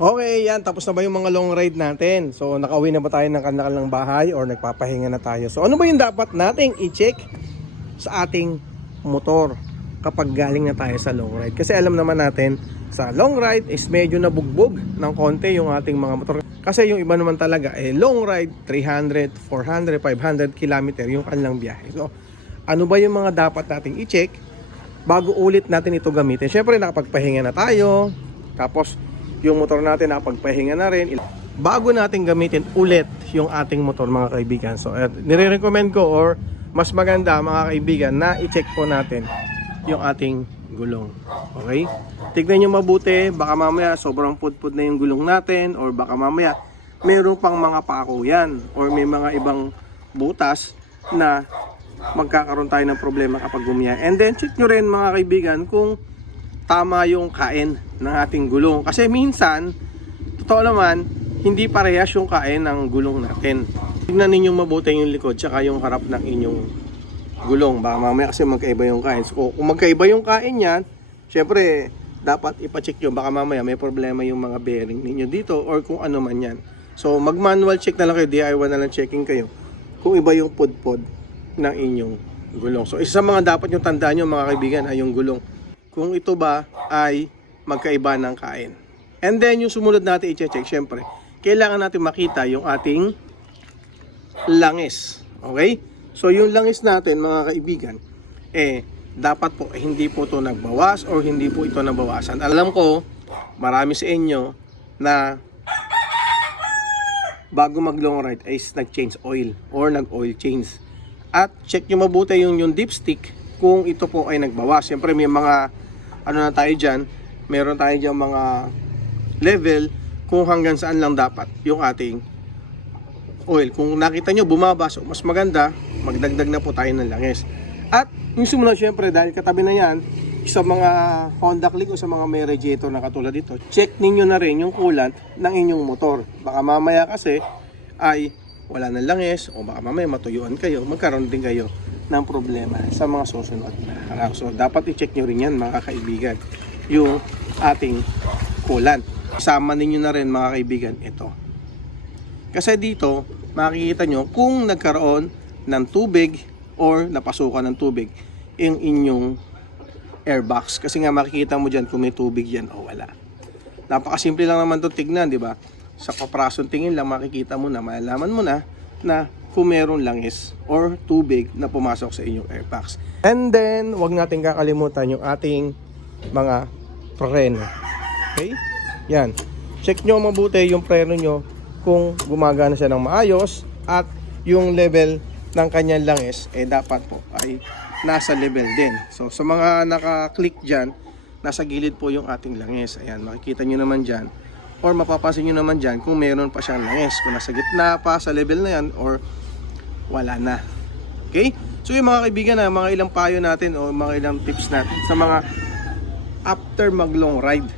Okay, yan. Tapos na ba yung mga long ride natin? So, nakauwi na ba tayo ng kanilang bahay or nagpapahinga na tayo? So, ano ba yung dapat nating i-check sa ating motor kapag galing na tayo sa long ride? Kasi alam naman natin, sa long ride is medyo nabugbog ng konti yung ating mga motor. Kasi yung iba naman talaga, eh, long ride, 300, 400, 500 kilometer yung kanilang biyahe. So, ano ba yung mga dapat nating i-check bago ulit natin ito gamitin? Siyempre, nakapagpahinga na tayo. Tapos, yung motor natin nakapagpahinga na rin. Bago natin gamitin ulit yung ating motor mga kaibigan. So, eh, nire-recommend ko or mas maganda mga kaibigan na i-check po natin yung ating gulong. Okay? Tignan nyo mabuti, baka mamaya sobrang pudpud na yung gulong natin or baka mamaya mayroon pang mga pako yan or may mga ibang butas na magkakaroon tayo ng problema kapag gumiya. And then check nyo rin mga kaibigan kung tama yung kain ng ating gulong. Kasi minsan, totoo naman, hindi parehas yung kain ng gulong natin. Tignan ninyong mabuti yung likod tsaka yung harap ng inyong gulong. Baka mamaya kasi magkaiba yung kain. So, kung magkaiba yung kain yan, syempre, dapat ipacheck nyo. Baka mamaya may problema yung mga bearing ninyo dito or kung ano man yan. So, mag-manual check na lang kayo, DIY na lang checking kayo kung iba yung pudpod ng inyong gulong. So, isa sa mga dapat nyo tandaan nyo mga kaibigan ay yung gulong. Kung ito ba ay magkaiba ng kain. And then, yung sumunod natin i-check, syempre, kailangan natin makita yung ating langis. Okay? So, yung langis natin, mga kaibigan, eh, dapat po, eh, hindi po ito nagbawas or hindi po ito nabawasan. Alam ko, marami sa inyo na bago mag long ride ay nag-change oil or nag-oil change. At check nyo mabuti yung, yung dipstick kung ito po ay nagbawas. Siyempre may mga ano na tayo dyan, meron tayo dyan mga level kung hanggang saan lang dapat yung ating oil. Kung nakita nyo bumaba, so mas maganda, magdagdag na po tayo ng langis. At yung sumunod syempre dahil katabi na yan, sa mga Honda Click o sa mga may radiator na katulad dito, check ninyo na rin yung coolant ng inyong motor. Baka mamaya kasi ay wala na langis o baka mamaya matuyuan kayo, magkaroon din kayo ng problema sa mga susunod na araw. So dapat i-check nyo rin yan mga kaibigan, yung ating coolant. Isama ninyo na rin mga kaibigan ito. Kasi dito, makikita nyo kung nagkaroon ng tubig or napasukan ng tubig yung inyong airbox. Kasi nga makikita mo dyan kung may tubig yan o wala. Napakasimple lang naman to tignan, di ba? Sa kaprasong tingin lang makikita mo na, malalaman mo na na kung meron langis or tubig na pumasok sa inyong airbox. And then, wag natin kakalimutan yung ating mga preno. Okay? Yan. Check nyo mabuti yung preno nyo kung gumagana siya ng maayos at yung level ng kanyang langis eh dapat po ay nasa level din. So sa mga naka-click dyan, nasa gilid po yung ating langis. Ayan, makikita nyo naman dyan or mapapansin nyo naman dyan kung meron pa siyang langis. Kung nasa gitna pa sa level na yan or wala na. Okay? So yung mga kaibigan na mga ilang payo natin o mga ilang tips natin sa mga after mag long ride.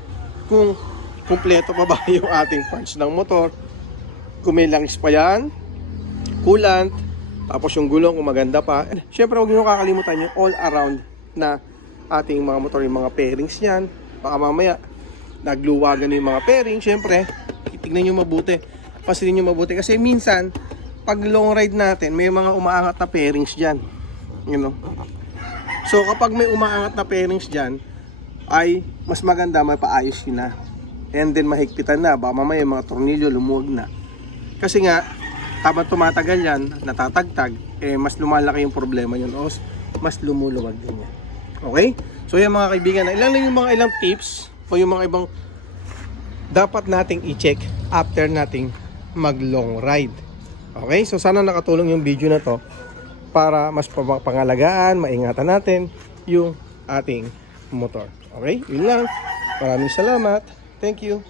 Kung kumpleto pa ba yung ating parts ng motor, kung may langis pa yan, coolant, tapos yung gulong kung maganda pa. Siyempre huwag nyo kakalimutan yung all around na ating mga motor, yung mga pairings niyan. Baka mamaya nagluwagan na yung mga pairing. Siyempre, titignan nyo mabuti. Pasilin nyo mabuti. Kasi minsan, pag long ride natin, may mga umaangat na pairings dyan. You know? So kapag may umaangat na pairings dyan, ay mas maganda may paayos yun na. And then mahigpitan na, baka mamaya yung mga tornilyo lumuwag na. Kasi nga, habang tumatagal yan, natatagtag, eh mas lumalaki yung problema yun o mas lumuluwag din yan. Okay? So yan mga kaibigan, ilan lang yung mga ilang tips o yung mga ibang dapat nating i-check after nating mag long ride. Okay? So sana nakatulong yung video na to para mas pa- pangalagaan, maingatan natin yung ating motor. Okay? Yun lang. Maraming salamat. Thank you.